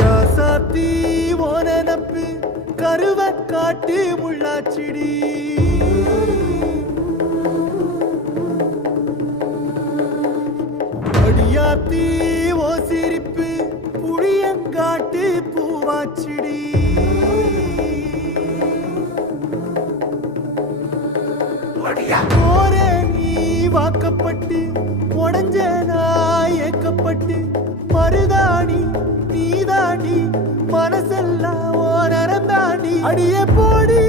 ராசாத்தி ஓன நப்பு கருவ காட்டு முள்ளாச்சிடி அடியாத்தி ஓ சிரிப்பு புளியங்காட்டு பூவாச்சிடி போரே நீ வாக்கப்பட்டு உடஞ்ச நாய் ஏக்கப்பட்டு மருதாணி நீதாண்டி மனசெல்லாம் ஓ நரந்தாண்டி அடியே போடி